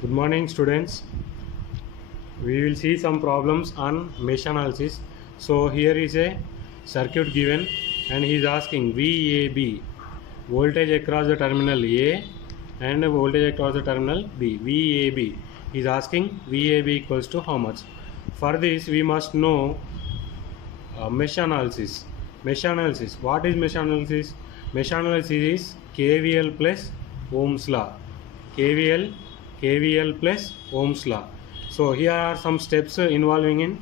Good morning, students. We will see some problems on mesh analysis. So here is a circuit given and he is asking VAB, voltage across the terminal A and voltage across the terminal B. VAB. He is asking VAB equals to how much? For this we must know mesh analysis. Mesh analysis. What is mesh analysis? Mesh analysis is KVL plus Ohm's law. KVL plus Ohm's law. So here are some steps involving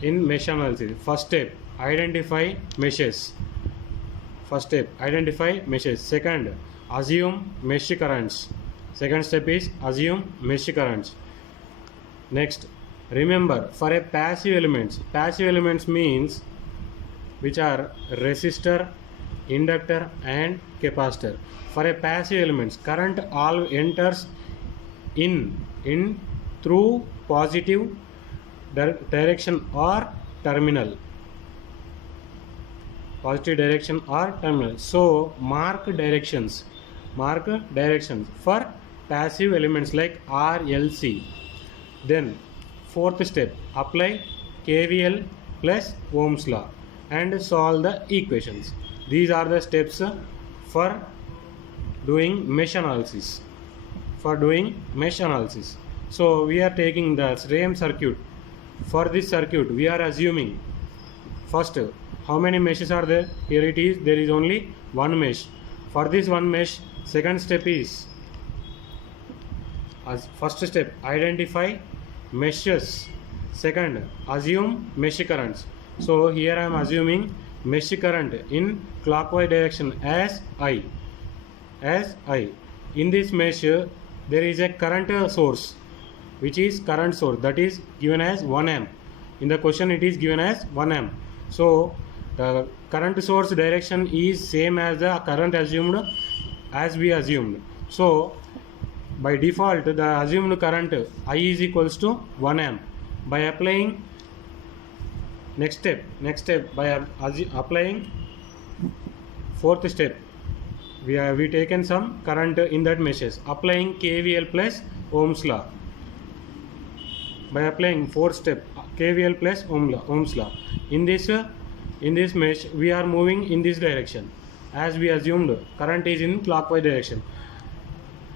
in mesh analysis. First step, identify meshes. Second, assume mesh currents. Second step is assume mesh currents. Next, remember for a passive elements means which are resistor, inductor and capacitor. For a passive elements, current all enters in through positive direction or terminal. So mark directions for passive elements like R, L, C. Then fourth step, apply KVL plus Ohm's law and solve the equations. These are the steps for doing mesh analysis. So we are taking the same circuit. For this circuit we are assuming first how many meshes are there? Here it is, there is only one mesh. For this one mesh, second step is, as first step, identify meshes. Second, assume mesh currents. So here I am assuming mesh current in clockwise direction as I. In this mesh there is a current source, which is current source, that is given as 1 amp. In the question it is given as 1 amp. So the current source direction is same as the current assumed as we assumed. So by default the assumed current I is equals to 1 amp. By applying next step by applying fourth step, we taken some current in that meshes, applying KVL plus Ohm's law. By applying fourth step, KVL plus Ohm's law. In this mesh we are moving in this direction, as we assumed current is in clockwise direction.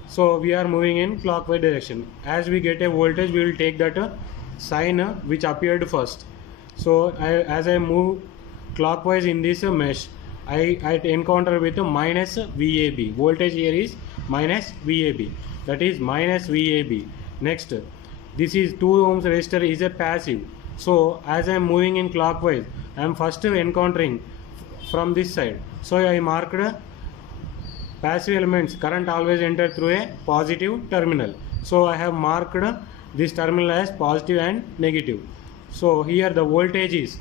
So we are moving in clockwise direction. As we get a voltage, we will take that sign which appeared first. So as I move clockwise in this mesh, I encounter with minus VAB. Voltage here is minus VAB. That is minus VAB. Next, this is 2 ohms resistor is a passive. So as I am moving in clockwise, I am first encountering from this side. So I marked passive elements current always enter through a positive terminal. So I have marked this terminal as positive and negative. So here the voltage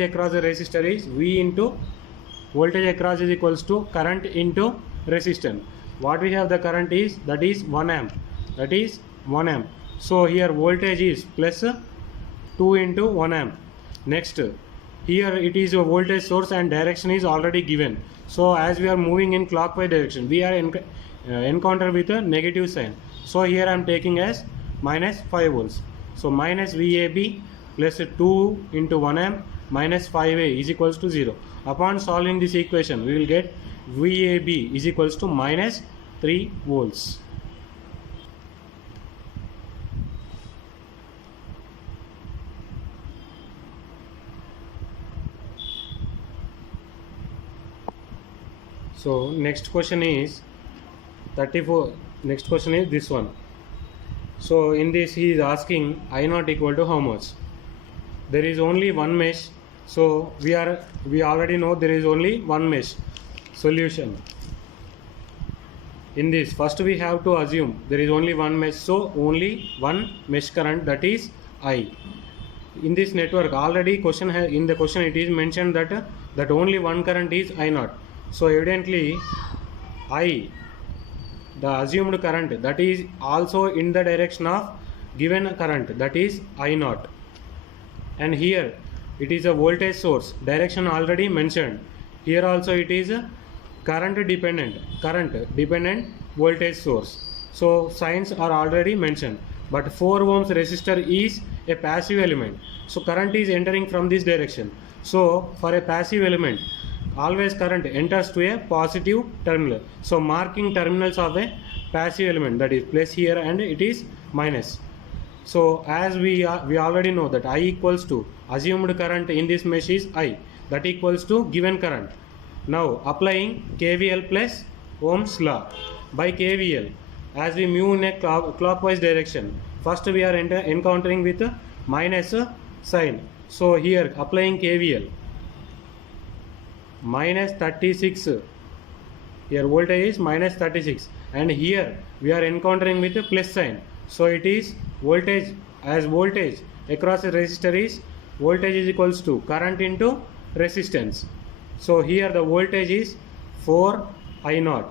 across the resistor is V into voltage across is equals to current into resistance. What we have the current is, that is 1 amp. So here voltage is plus 2 into 1 amp. Next, here it is a voltage source and direction is already given. So as we are moving in clockwise direction, we are encounter with a negative sign. So here I am taking as minus 5 volts. So minus VAB plus 2 into 1 amp minus 5A is equals to 0. Upon solving this equation, we will get VAB is equals to minus 3 volts. So next question is 34. Next question is this one. So in this he is asking I naught equal to how much? There is only one mesh. So we already know there is only one mesh. Solution. In this, first we have to assume there is only one mesh. So only one mesh current, that is I. In this network already in the question it is mentioned that only one current is I naught. So evidently I, the assumed current, that is also in the direction of given current, that is I naught. And here it is a voltage source, direction already mentioned. Here also it is current dependent voltage source. So signs are already mentioned, but 4 ohms resistor is a passive element, so current is entering from this direction. So for a passive element, always current enters to a positive terminal. So marking terminals of a passive element, that is plus here and it is minus. So as we already know that I equals to assumed current in this mesh is I, that equals to given current. Now applying KVL plus Ohm's law. By KVL, as we move in a clockwise direction, first we are encountering with minus sign. So here applying KVL, minus 36, here voltage is minus 36, and here we are encountering with a plus sign. So it is voltage, as voltage across a resistor is voltage is equals to current into resistance. So here the voltage is 4 I0.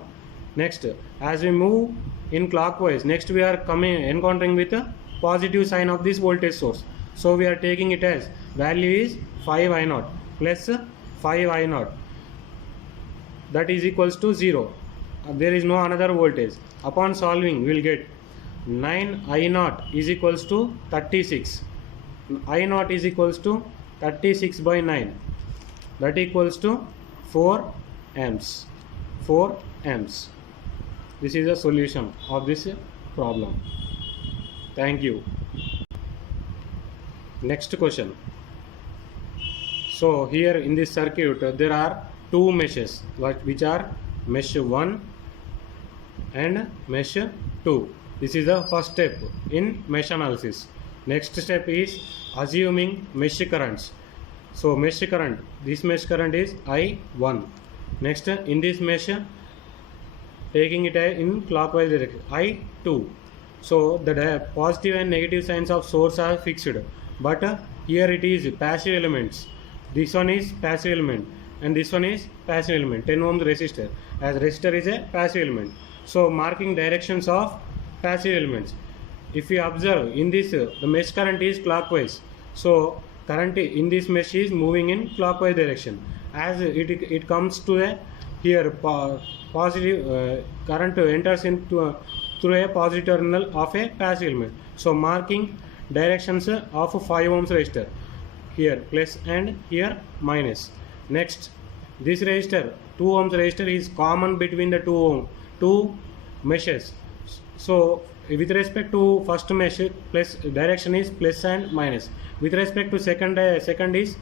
Next, as we move in clockwise, next we are encountering with a positive sign of this voltage source. So we are taking it as value is 5 I0 plus 5 I0, that is equals to 0. There is no another voltage. Upon solving, we will get 9 I0 is equals to 36. I0 is equals to 36 by 9, that equals to 4 amps. 4 amps. This is a solution of this problem. Thank you. Next question. So here in this circuit there are two meshes, which are mesh 1 and mesh 2. This is the first step in mesh analysis. Next step is assuming mesh currents. So mesh current, this mesh current is I1. Next, in this mesh, taking it in clockwise direction, I2. So the positive and negative signs of source are fixed, but here it is passive elements. This one is passive element and this one is passive element, 10 ohms resistor, as resistor is a passive element. So marking directions of passive elements. If you observe in this, the mesh current is clockwise, so current in this mesh is moving in clockwise direction. As it comes to a here positive current enters into through a positive terminal of a passive element. So marking directions of 5 ohms resistor, here plus and here minus. Next, this resistor 2 ohms resistor is common between the two meshes. So with respect to first mesh, plus direction is plus and minus. With respect to second is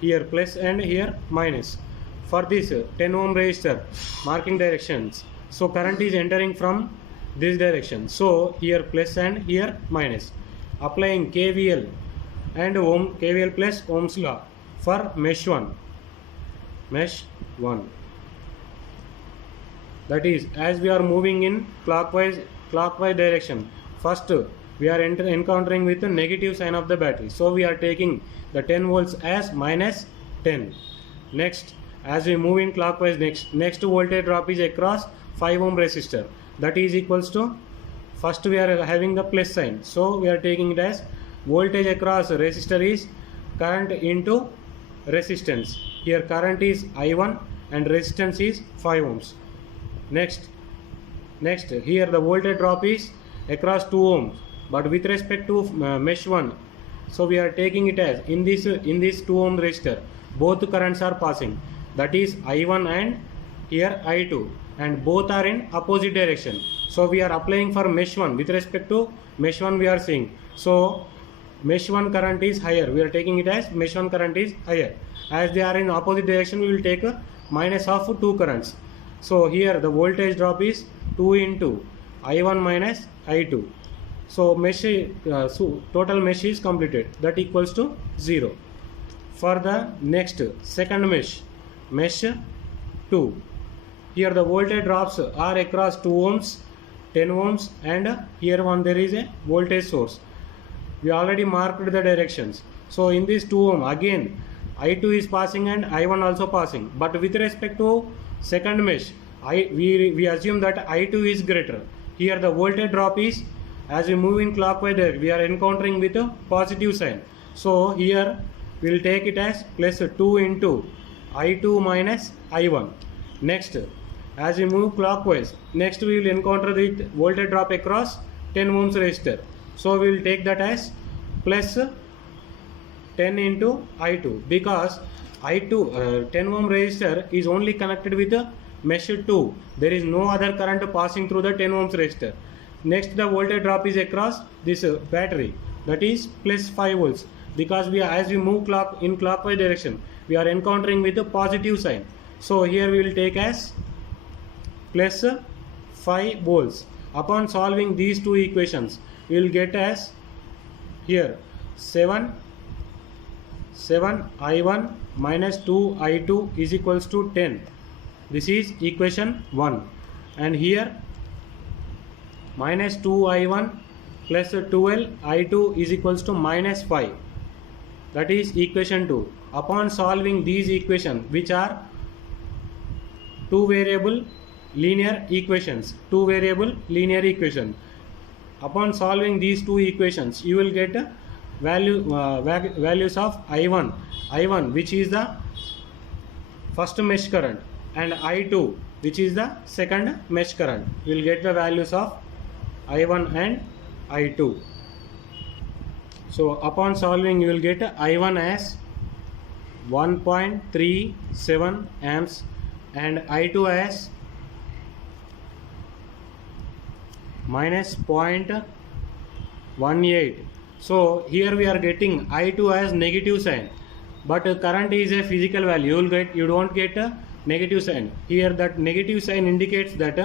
here plus and here minus. For this 10 ohm resistor, marking directions, so current is entering from this direction. So here plus and here minus. Applying KVL and KVL plus Ohm's law for mesh 1. Mesh 1. That is, as we are moving in clockwise direction, first we are encountering with the negative sign of the battery. So we are taking the 10 volts as minus 10. Next, as we move in clockwise, next voltage drop is across 5 ohm resistor. That is equals to, first we are having the plus sign. So we are taking it as voltage across resistor is current into resistance. Here current is I1 and resistance is 5 ohms. Next, here the voltage drop is across 2 ohms, but with respect to mesh 1, so we are taking it as in this 2 ohm resistor, both currents are passing, that is I1 and here I2, and both are in opposite direction. So we are applying for mesh 1. With respect to mesh 1 we are seeing, so mesh 1 current is higher, we are taking it as mesh 1 current is higher. As they are in opposite direction, we will take a minus of 2 currents. So here the voltage drop is 2 into I1 minus I2. So mesh total mesh is completed, that equals to 0. For the next second mesh 2, here the voltage drops are across 2 ohms, 10 ohms, and here there is a voltage source. We already marked the directions. So in this 2 ohm again I2 is passing and I1 also passing, but with respect to second mesh, we assume that I2 is greater. Here the voltage drop is, as we move in clockwise, we are encountering with a positive sign. So here we will take it as plus 2 into I2 minus I1. Next, As we move clockwise, next we will encounter the voltage drop across 10 ohms resistor. So we will take that as plus 10 into I2, because I2 10 ohm resistor is only connected with the mesh 2. There is no other current passing through the 10 ohms resistor. Next the voltage drop is across this battery, that is plus 5 volts, because as we move in clockwise direction we are encountering with a positive sign. So here we will take as plus 5 volts. Upon solving these two equations we will get as here 7 I1 minus 2 I2 is equals to 10. This is equation 1. And here minus 2 I1 plus 12 I2 is equals to minus 5. That is equation 2. Upon solving these equations, which are two variable linear equations, upon solving these two equations you will get values of I1 which is the first mesh current, and I2 which is the second mesh current. We will get the values of I1 and I2. So upon solving you will get I1 as 1.37 amps and I2 as minus 0.18. So here we are getting I2 as negative sign, but current is a physical value. You don't get a negative sign. Here that negative sign indicates that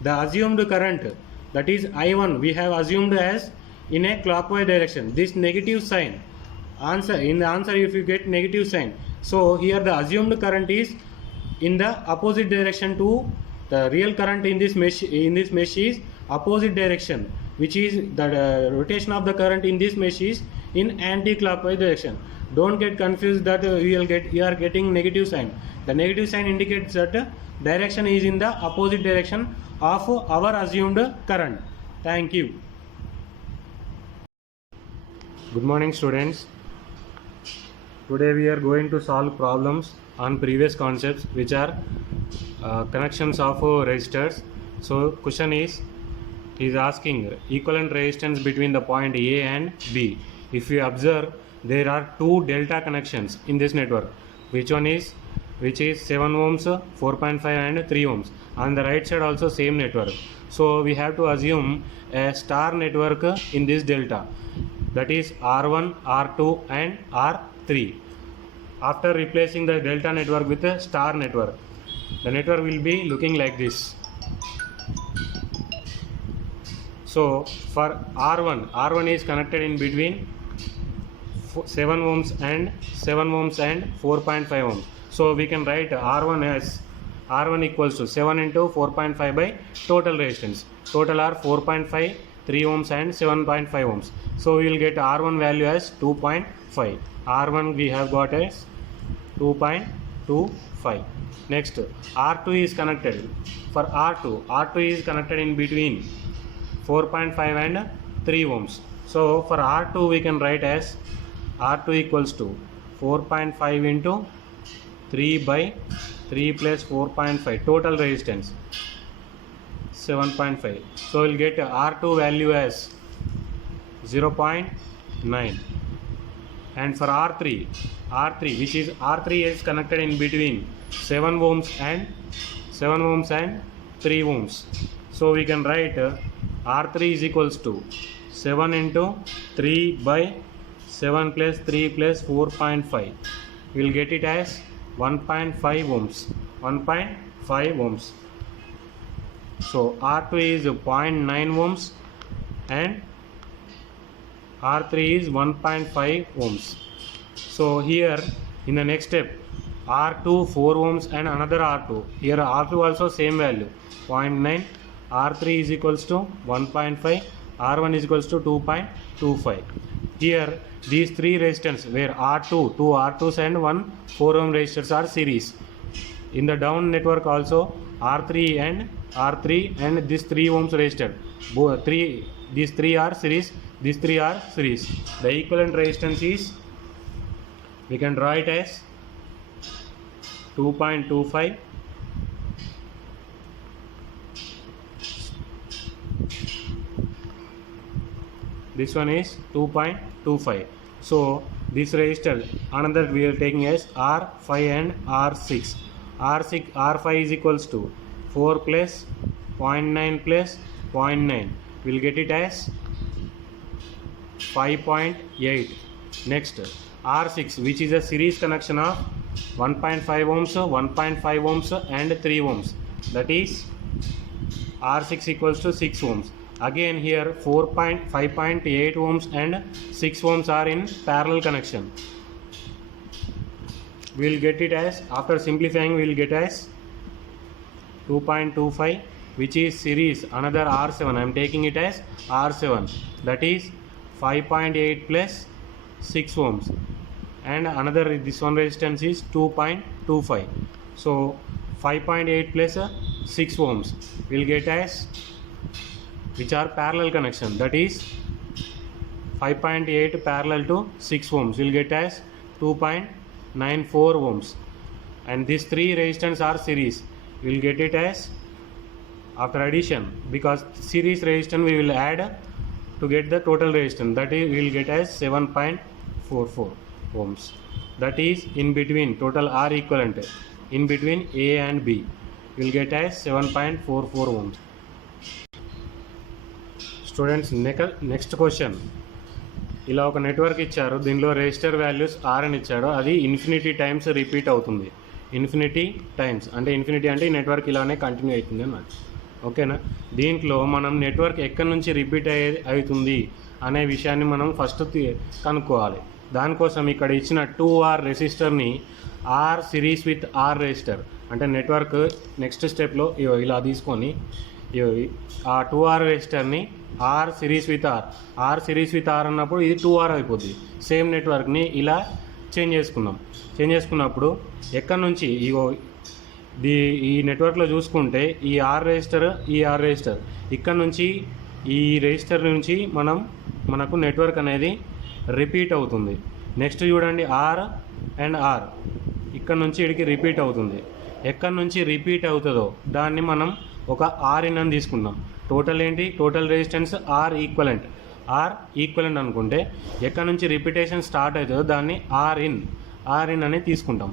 the assumed current, that is I1, we have assumed as in a clockwise direction. This negative sign, in the answer if you get negative sign, so here the assumed current is in the opposite direction to the real current in this mesh is opposite direction, which is the rotation of the current in this mesh is in anti-clockwise direction. Don't get confused that you are getting negative sign. The negative sign indicates that direction is in the opposite direction of our assumed current. Thank you. Good morning students. Today we are going to solve problems on previous concepts, which are connections of resistors. So question is asking equivalent resistance between the point A and B. If you observe, there are two delta connections in this network, which is 7 ohms, 4.5 and 3 ohms. On the right side also same network. So we have to assume a star network in this delta, that is R1, R2 and R3. After replacing the delta network with a star network, the network will be looking like this. So for R1 is connected in between 7 ohms and 4.5 ohms. So we can write R1 as R1 equals to 7 into 4.5 by total resistance. Total are 4.5, 3 ohms and 7.5 ohms. So we will get R1 value as 2.5. R1 we have got as 2.25. Next R2 is connected. For R2 is connected in between 4.5 and 3 ohms. So for R2 we can write as R2 equals to 4.5 into 3 by 3 plus 4.5, total resistance 7.5. So we'll get R2 value as 0.9. And for R3 which is R3 is connected in between 7 ohms and 3 ohms. So we can write R3 is equals to 7 into 3 by 7 plus 3 plus 4.5. We will get it as 1.5 ohms. So R2 is 0.9 ohms and R3 is 1.5 ohms. So here in the next step, R2 4 ohms and another R2. Here R2 also same value 0.9. R3 is equals to 1.5. R1 is equals to 2.25. Here these three resistors where R2, two R2s and one 4 ohm resistors are series. In the down network also R3 and this 3 ohms resistor. These three are series. These three are series. The equivalent resistance is, we can draw it as 2.25 This one is 2.25. So this resistor, another we are taking as R5 and R6. R5 is equals to 4 plus 0.9 plus 0.9. We'll get it as 5.8. Next, R6, which is a series connection of 1.5 ohms, 1.5 ohms and 3 ohms. That is R6 equals to 6 ohms. Again here 5.8 ohms and 6 ohms are in parallel connection. We will get it as, after simplifying we will get as 2.25, which is series, another R7. I am taking it as R7. That is 5.8 plus 6 ohms. And another, this one resistance is 2.25. So 5.8 plus 6 ohms will get as, which are parallel connection, that is 5.8 parallel to 6 ohms will get as 2.94 ohms. And these three resistance are series. We will get it as, after addition, because series resistance we will add to get the total resistance, that is we will get as 7.44 ohms. That is in between, total R equivalent in between A and B, we will get as 7.44 ohms. Students, next question. ఇలా ఒక network ఇచ్చారు, దీనిలో resistor values are అని ఇచ్చాడు, అది infinity times repeat అవుతుంది. Infinity times అంటే infinity అంటే ఈ నెట్వర్క్ ఇలానే కంటిన్యూ అవుతుంది అన్నమాట. ఓకేనా? దీంట్లో మనం నెట్వర్క్ ఎక్కడి నుంచి రిపీట్ అవుతుంది అనే విషయాన్ని మనం ఫస్ట్ కనుక్కోవాలి. దానికోసం ఇక్కడ ఇచ్చిన 2R రెసిస్టర్ని R series with R resistor అంటే నెట్వర్క్ నెక్స్ట్ స్టెప్లో ఇలా తీసుకొని ఆ 2R రెసిస్టర్ని R series with R series with R అన్నప్పుడు ఇది 2R అయిపోద్ది. సేమ్ నెట్వర్క్ని ఇలా చేంజ్ చేసుకున్నప్పుడు ఎక్కడి నుంచి ఈ నెట్వర్క్లో చూసుకుంటే ఈ ఆర్ రెసిస్టర్ ఇక్కడ నుంచి ఈ రెసిస్టర్ నుంచి మనకు నెట్వర్క్ అనేది రిపీట్ అవుతుంది. నెక్స్ట్ చూడండి, ఆర్ అండ్ ఆర్ ఇక్కడ నుంచి ఇక్కడికి రిపీట్ అవుతుంది. ఎక్కడి నుంచి రిపీట్ అవుతుందో దాన్ని మనం ఒక ఆర్ ఇన్ అని తీసుకుందాం. టోటల్ ఏంటి? టోటల్ రెసిస్టెన్స్ ఆర్ ఈక్వలెంట్ అనుకుంటే ఎక్కడి నుంచి రిపీటేషన్ స్టార్ట్ అవుతుందో దాన్ని ఆర్ ఇన్ అని తీసుకుంటాం.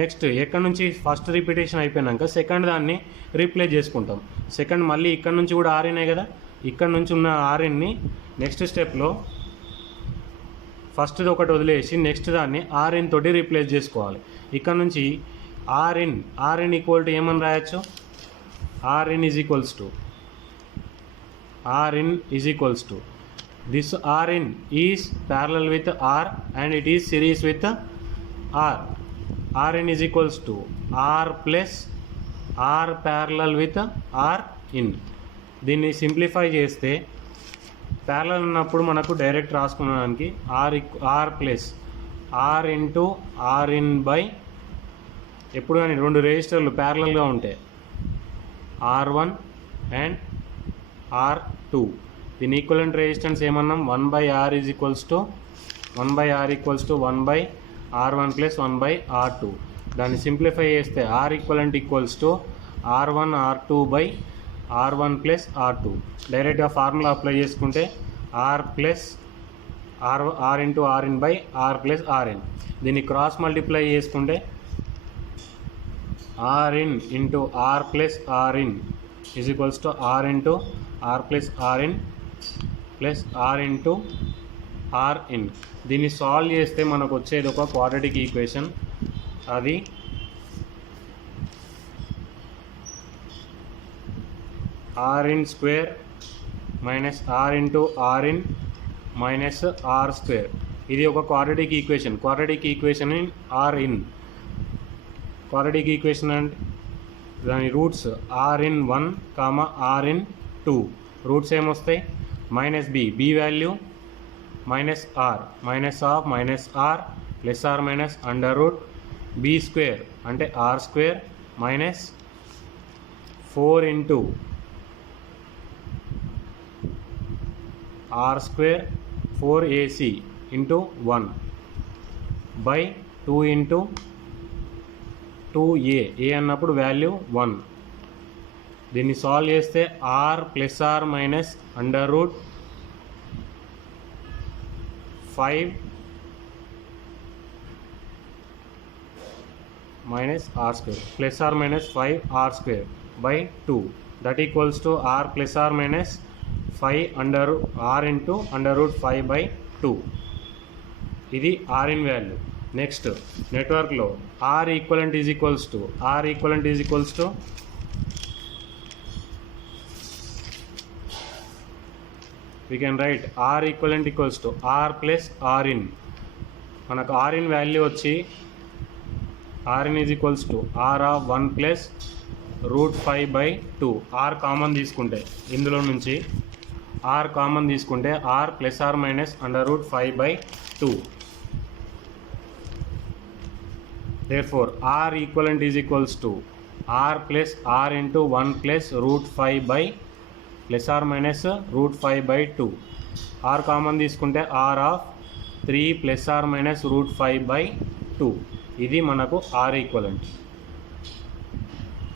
నెక్స్ట్ ఎక్కడి నుంచి ఫస్ట్ రిపీటేషన్ అయిపోయినాక సెకండ్ దాన్ని రీప్లేస్ చేసుకుంటాం. సెకండ్ మళ్ళీ ఇక్కడ నుంచి కూడా ఆర్ ఇనే కదా, ఇక్కడ నుంచి ఉన్న ఆర్ ఇన్ని నెక్స్ట్ స్టెప్లో ఫస్ట్ది ఒకటి వదిలేసి నెక్స్ట్ దాన్ని ఆర్ ఇన్ తోటి రీప్లేస్ చేసుకోవాలి. ఇక్కడ నుంచి ఆర్ ఇన్ ఈక్వల్ టు ఏమని రాయొచ్చు? R in is equals to this Rin is parallel with R and it is series with R. Rin is equals to R plus R parallel with R in. దీన్ని simplify చేస్తే parallel ఉన్నప్పుడు మనకు direct రాసుకున్నానికి R plus R into R in by, ఎప్పుడు కానీ రెండు రెసిస్టర్లు ప్యారలల్గా ఉంటాయి, R1 అండ్ R2. దీని ఈక్వలెంట్ రెసిస్టెన్స్ ఏమన్నాం? 1/R is equals to 1/R plus 1/R2. దాన్ని సింప్లిఫై చేస్తే R equivalent equals to R1 R2 by R1 plus R2. డైరెక్ట్గా ఫార్ములా అప్లై చేసుకుంటే R into R in by R plus RN. దీన్ని cross multiply చేసుకుంటే R in into R plus R in is equals to R into R plus R in plus R into R in. దీన్ని solve చేస్తే మనకు వచ్చేది ఒక quadratic equation. అది R in square minus R into R in minus R square. ఇది ఒక quadratic equation in R in. Quadratic equation అంటే దాని roots R in 1 comma R in 2. Roots ఏమొస్తాయి? Minus B value minus R, minus of minus R plus R minus under root B square అంటే R square minus 4 into R square 4ac into 1 by 2 into 2a. A అన్నప్పుడు value 1. దీన్ని solve చేస్తే R plus R minus under root 5 minus r square plus or minus 5 r square by 2 that equals to r plus or minus 5 under r into under root 5 by 2. ఇది r in value. Next network లో r equivalent is equals to we can write r equivalent equals to r plus r in. మనకు r in value వచ్చి r in is equals to r of 1 plus root 5 by 2. r common తీసుకుంటే ఇందులో నుంచి r common తీసుకుంటే r plus or minus under root 5 by 2. therefore r equivalent is equals to r plus r into 1 plus root 5 by plus or minus root 5 by 2. r common తీసుకుంటే r of 3 plus or minus root 5 by 2. ఇది మనకు r equivalent.